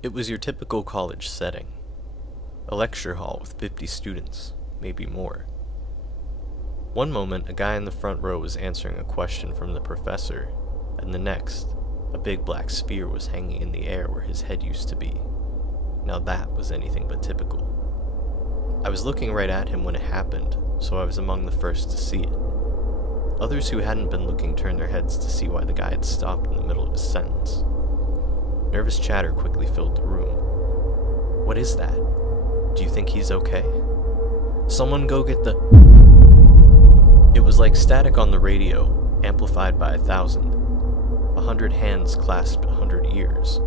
It was your typical college setting. A lecture hall with 50 students, maybe more. One moment, a guy in the front row was answering a question from the professor, and the next, a big black sphere was hanging in the air where his head used to be. Now that was anything but typical. I was looking right at him when it happened, so I was among the first to see it. Others who hadn't been looking turned their heads to see why the guy had stopped in the middle of his sentence. Nervous chatter quickly filled the room. "What is that? Do you think he's okay? Someone go get the..." It was like static on the radio, amplified by 1,000. 100 hands clasped 100 ears.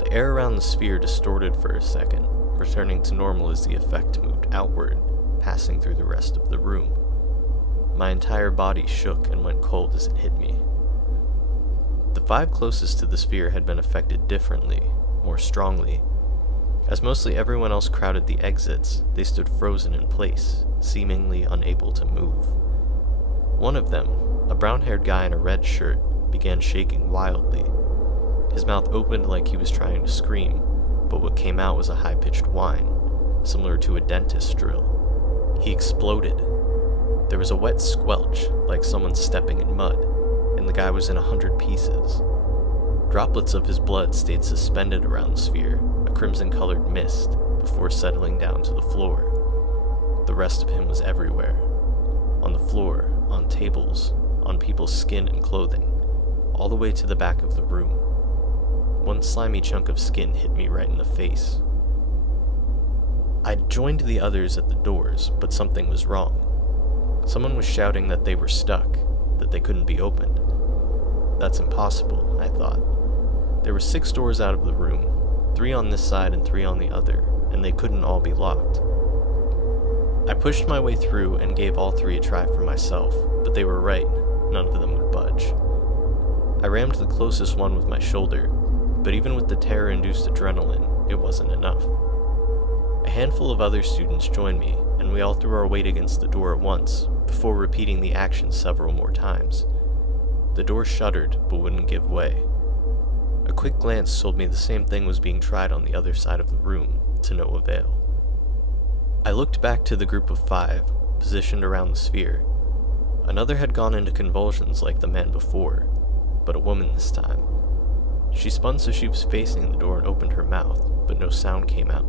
The air around the sphere distorted for a second, returning to normal as the effect moved outward, passing through the rest of the room. My entire body shook and went cold as it hit me. The 5 closest to the sphere had been affected differently, more strongly. As mostly everyone else crowded the exits, they stood frozen in place, seemingly unable to move. One of them, a brown-haired guy in a red shirt, began shaking wildly. His mouth opened like he was trying to scream, but what came out was a high-pitched whine, similar to a dentist's drill. He exploded. There was a wet squelch, like someone stepping in mud, and the guy was in 100 pieces. Droplets of his blood stayed suspended around the sphere, a crimson-colored mist, before settling down to the floor. The rest of him was everywhere. On the floor, on tables, on people's skin and clothing, all the way to the back of the room. One slimy chunk of skin hit me right in the face. I'd joined the others at the doors, but something was wrong. Someone was shouting that they were stuck, that they couldn't be opened. That's impossible, I thought. There were 6 doors out of the room, 3 on this side and 3 on the other, and they couldn't all be locked. I pushed my way through and gave all 3 a try for myself, but they were right, none of them would budge. I rammed the closest one with my shoulder, but even with the terror-induced adrenaline, it wasn't enough. A handful of other students joined me, and we all threw our weight against the door at once, before repeating the action several more times. The door shuddered, but wouldn't give way. A quick glance told me the same thing was being tried on the other side of the room, to no avail. I looked back to the group of 5, positioned around the sphere. Another had gone into convulsions like the man before, but a woman this time. She spun so she was facing the door and opened her mouth, but no sound came out.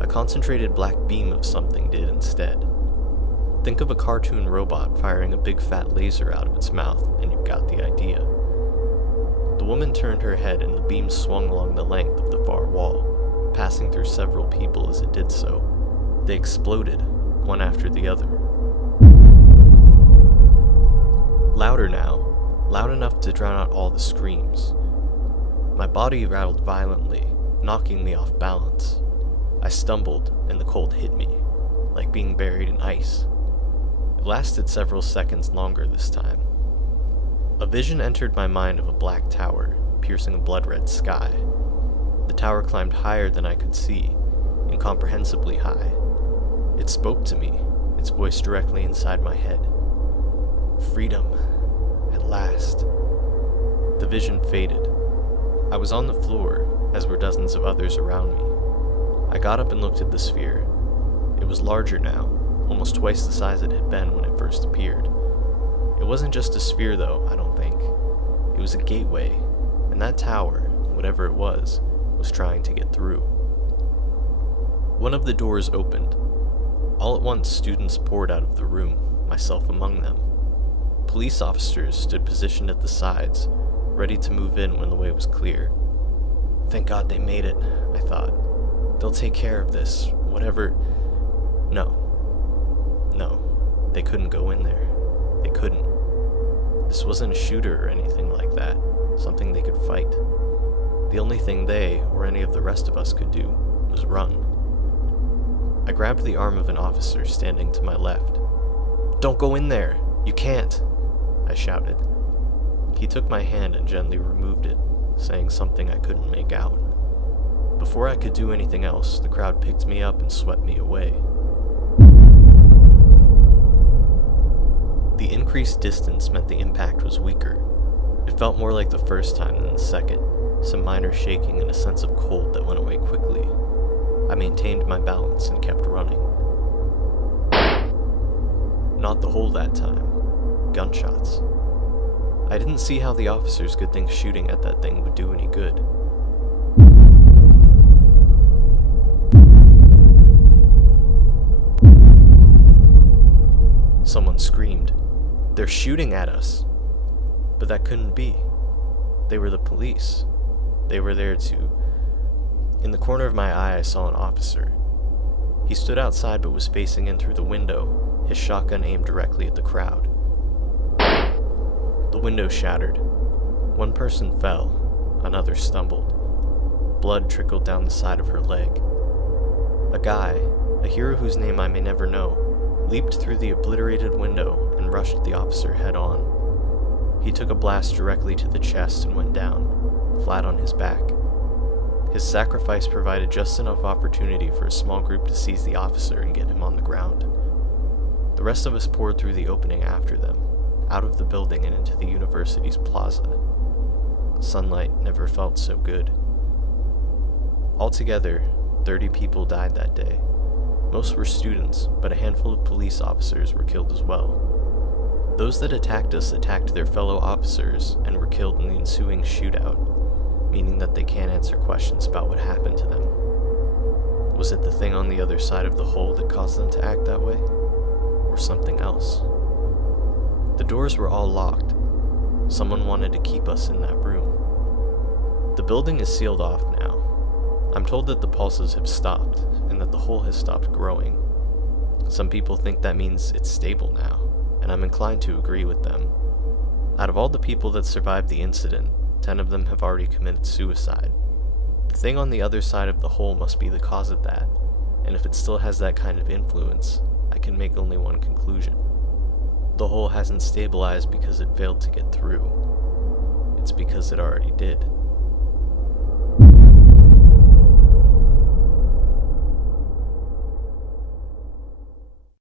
A concentrated black beam of something did instead. Think of a cartoon robot firing a big fat laser out of its mouth, and you've got the idea. The woman turned her head and the beam swung along the length of the far wall, passing through several people as it did so. They exploded, one after the other. Louder now, loud enough to drown out all the screams. My body rattled violently, knocking me off balance. I stumbled, and the cold hit me, like being buried in ice. It lasted several seconds longer this time. A vision entered my mind of a black tower, piercing a blood-red sky. The tower climbed higher than I could see, incomprehensibly high. It spoke to me, its voice directly inside my head. Freedom, at last. The vision faded. I was on the floor, as were dozens of others around me. I got up and looked at the sphere. It was larger now, almost twice the size it had been when it first appeared. It wasn't just a sphere though, I don't think. It was a gateway, and that tower, whatever it was trying to get through. One of the doors opened. All at once, students poured out of the room, myself among them. Police officers stood positioned at the sides, ready to move in when the way was clear. Thank God they made it, I thought. They'll take care of this, whatever... No, they couldn't go in there. They couldn't. This wasn't a shooter or anything like that, something they could fight. The only thing they, or any of the rest of us, could do was run. I grabbed the arm of an officer standing to my left. "Don't go in there! You can't!" I shouted. He took my hand and gently removed it, saying something I couldn't make out. Before I could do anything else, the crowd picked me up and swept me away. The increased distance meant the impact was weaker. It felt more like the first time than the second, some minor shaking and a sense of cold that went away quickly. I maintained my balance and kept running. Not the hole that time. Gunshots. I didn't see how the officers could think shooting at that thing would do any good. Someone screamed, "They're shooting at us!" But that couldn't be. They were the police. They were there to... In the corner of my eye, I saw an officer. He stood outside but was facing in through the window, his shotgun aimed directly at the crowd. The window shattered. One person fell, another stumbled. Blood trickled down the side of her leg. A guy, a hero whose name I may never know, leaped through the obliterated window and rushed the officer head on. He took a blast directly to the chest and went down, flat on his back. His sacrifice provided just enough opportunity for a small group to seize the officer and get him on the ground. The rest of us poured through the opening after them, out of the building and into the university's plaza. Sunlight never felt so good. Altogether, 30 people died that day. Most were students, but a handful of police officers were killed as well. Those that attacked us attacked their fellow officers and were killed in the ensuing shootout, meaning that they can't answer questions about what happened to them. Was it the thing on the other side of the hole that caused them to act that way? Or something else? The doors were all locked. Someone wanted to keep us in that room. The building is sealed off now. I'm told that the pulses have stopped, and that the hole has stopped growing. Some people think that means it's stable now, and I'm inclined to agree with them. Out of all the people that survived the incident, 10 of them have already committed suicide. The thing on the other side of the hole must be the cause of that, and if it still has that kind of influence, I can make only one conclusion. The hole hasn't stabilized because it failed to get through. It's because it already did.